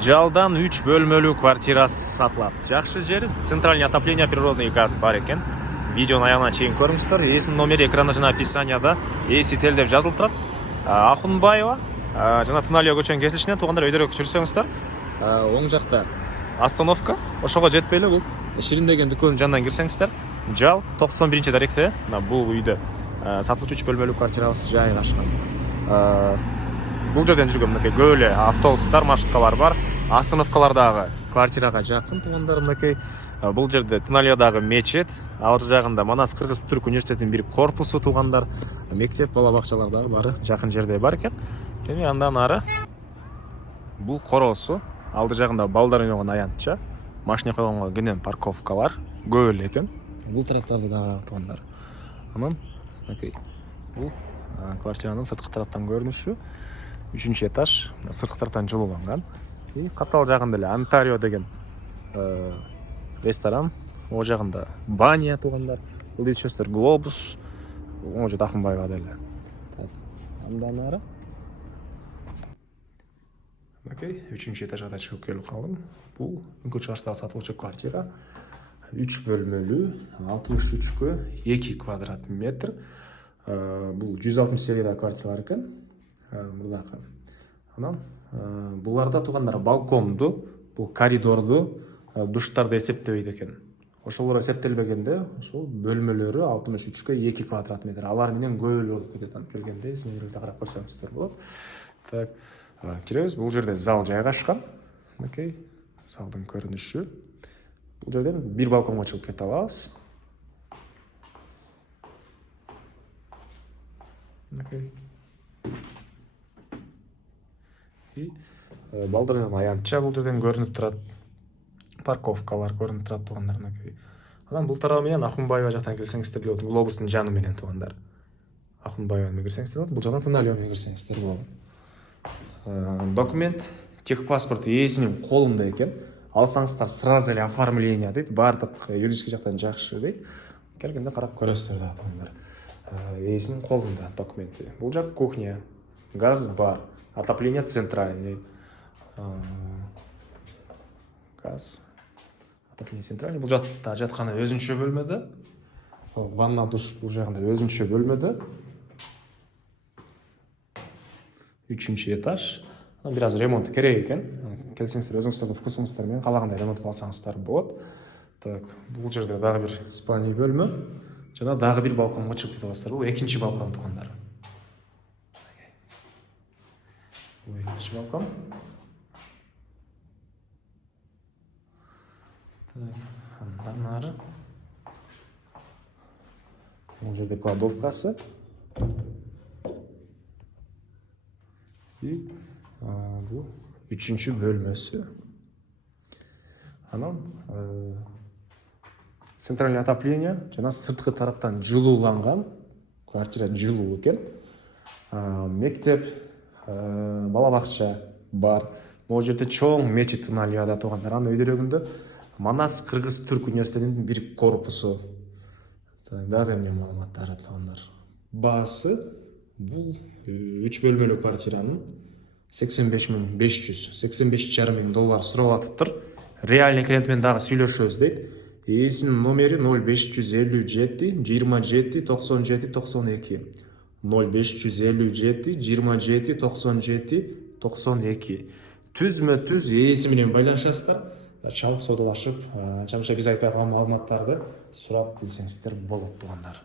Жалдан 3 бөлмөлүү квартирасы сатылат. Жакшы жери, центральный отопление, природный газ бар экен. Видеону аягына чейин көрүңүздөр. Эсинин номери экранда жана описанияда Эсител деп жазылып турат. Акунбаева жана Тыналия көчөнүн кесилишинен туугандар өйдөрөөк жүрсөңүздөр, оң жакта остановка, ошого жетпей эле бул Ширин деген дүкөнүн жанынан кирсеңиздер, жал 91 даректе бул үйдө сатылуучу 3 бөлмөлүү квартирабыз жайгашкан. Бул жерден жүргөн мынакей көп эле автобустар, маршруткалар бар. Остановкалардагы квартирага жакын туугандар мынакей. Бул жерде Тыналиядагы мечет, ал жагында Манас Кыргыз-Түрк университетинин бир корпусу туугандар, мектеп, бала бакчалар дагы бары жакын жерде бар экен. Эми андан ары бул короосу, алды жагында балдар ойногон аянтча, машина койгонго кенен парковкалар көп эле экен. Бул тараптарда дагы туугандар. Анан мынакей бул квартиранын сырткы тараптан көрүнүшү. 3-этаж, сырткы тараптан жылууланган. И катал жагында эле Онтарио деген ресторан, о жагында баня туугандар. Бул ичөстөр Глобус, о жерде Акунбаева деле. Андан ары мынакей 3-этажга да чыгып келип калдым. Бул үңкү чыгыштагы сатылуучу квартира. 3 бөлмөлүү, 63 2 квадрат метр. Бул 160 сериядагы квартиралар экен. Мурдакы. Анан буларда туугандар балконду, бул коридорду, душтарды эсептебейт экен. Ошолор эсептелбегенде, ошол бөлмөлөрү 63 2 квадрат метр. Алар менен көп эле болуп кетет анан келгенде, эсиңерде карап көрсөңүздөр болот. Так, киребиз. Бул жерде зал жайгашкан. Мынакей залдын көрүнүшү. Бул жерден бир балконго чыгып кете алабыз. Мынакей. Балдырын аянтча бул жерден көрүнүп турат. Парковкалар көрүнүп турат туугандар мынакей. Анан бул тарабы менен Акунбаева жактан келсеңиздер болот. Глобустун жаны менен туугандар. Акунбаева менен кирсеңиздер болот. Бул жактан Тыналия менен кирсеңиздер болот. Документ, техпаспорт ээсинин колунда экен. Алсаңыздар сразу эле оформление дейт. Бардык юридический жактан жакшы дейт. Келгенде карап көрөсүздөр да туугандар. Ээсинин колунда документи. Бул жак кухня. Газ бар. Отопление центральный. Газ. Отопление центральный. Бул жакта жатканы өзүнчө бөлмөдө. Ванна, душ бул жагында өзүнчө бөлмөдө. 3-этаж. Бир аз ремонт керек экен. Келсеңиздер өзүңүздөрдүн вкусуңуздар менен каалагандай ремонт кылсаңыздар болот. Так, бул жерде дагы бир спальный бөлмө жана дагы бир балконго чыгып кете аласыздар. Бул экинчи балкон туугандар. Бул экинчи балкон. Так, андан ары бул жерде кладовкасы. И бул 3-чү бөлмөсү. Анан центральный отопление жана сырткы тараптан жылууланган квартира жылуу экен. Мектеп, бала бакча бар. Могу жерде чоң мечит Тыналияда туугандар. Анын өйдөрөгүндө Манас Кыргыз-Түрк университетинин бир корпусу. Дагы эмне маалыматтары туугандар. Баасы бул 3 бөлмөлүү квартиранын 85.500, $85.500 сурап атыптыр. Реальный клиент менен дагы сүйлөшөбүз дейт. Эсинин номери 0557 27 97 92. 0557 27 97 92. Түзмө-түз эси менен байланышасыздар. Чалып содалашып, жамша биз айтпай калган маалыматтарды сурап билсеңиздер болот туугандар.